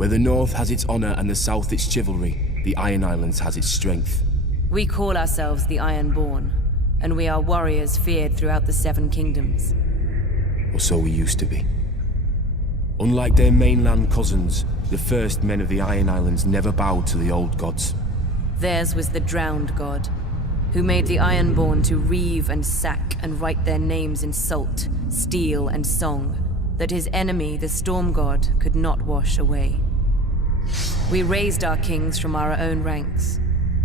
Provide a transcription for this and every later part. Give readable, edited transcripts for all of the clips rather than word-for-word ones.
Where the North has its honor and the South its chivalry, the Iron Islands has its strength. We call ourselves the Ironborn, and we are warriors feared throughout the Seven Kingdoms. Or so we used to be. Unlike their mainland cousins, the first men of the Iron Islands never bowed to the old gods. Theirs was the drowned god, who made the Ironborn to reave and sack and write their names in salt, steel, and song, that his enemy, the Storm God, could not wash away. We raised our kings from our own ranks,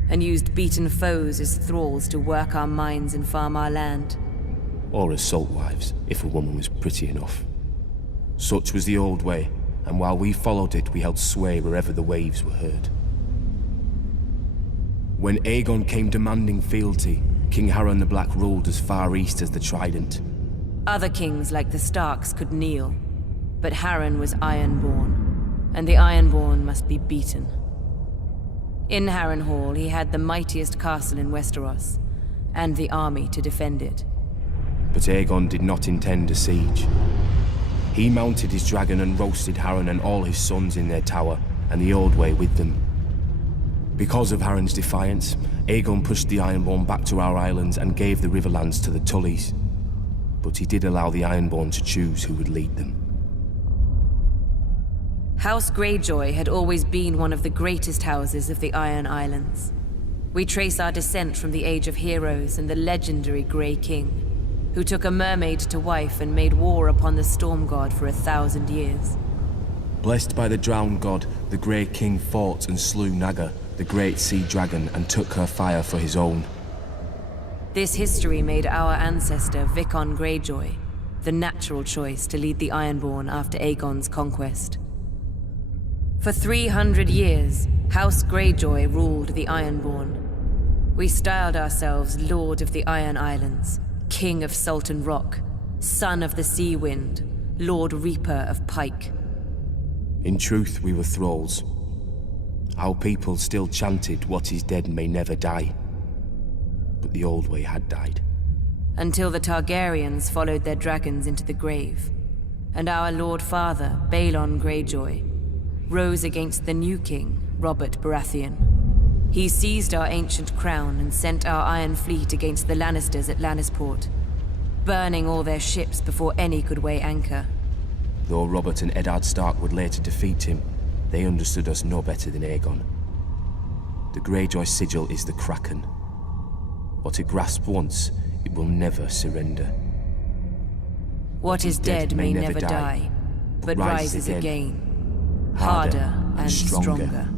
and used beaten foes as thralls to work our mines and farm our land. Or as salt wives, if a woman was pretty enough. Such was the old way, and while we followed it, we held sway wherever the waves were heard. When Aegon came demanding fealty, King Harren the Black ruled as far east as the Trident. Other kings like the Starks could kneel, but Harren was Ironborn, and the Ironborn must be beaten. In Harrenhal, he had the mightiest castle in Westeros, and the army to defend it. But Aegon did not intend a siege. He mounted his dragon and roasted Harren and all his sons in their tower, and the Old Way with them. Because of Harren's defiance, Aegon pushed the Ironborn back to our islands and gave the Riverlands to the Tullys. But he did allow the Ironborn to choose who would lead them. House Greyjoy had always been one of the greatest houses of the Iron Islands. We trace our descent from the Age of Heroes and the legendary Grey King, who took a mermaid to wife and made war upon the Storm God for 1,000 years. Blessed by the Drowned God, the Grey King fought and slew Naga, the great sea dragon, and took her fire for his own. This history made our ancestor Vicon Greyjoy the natural choice to lead the Ironborn after Aegon's conquest. For 300 years, House Greyjoy ruled the Ironborn. We styled ourselves Lord of the Iron Islands, King of Salt and Rock, Son of the Sea Wind, Lord Reaper of Pike. In truth, we were thralls. Our people still chanted, "What is dead may never die." But the Old Way had died. Until the Targaryens followed their dragons into the grave, and our Lord Father, Balon Greyjoy, rose against the new king, Robert Baratheon. He seized our ancient crown and sent our Iron Fleet against the Lannisters at Lannisport, burning all their ships before any could weigh anchor. Though Robert and Eddard Stark would later defeat him, they understood us no better than Aegon. The Greyjoy sigil is the Kraken. What it grasped once, it will never surrender. What is dead may never die, but rises again, harder and stronger.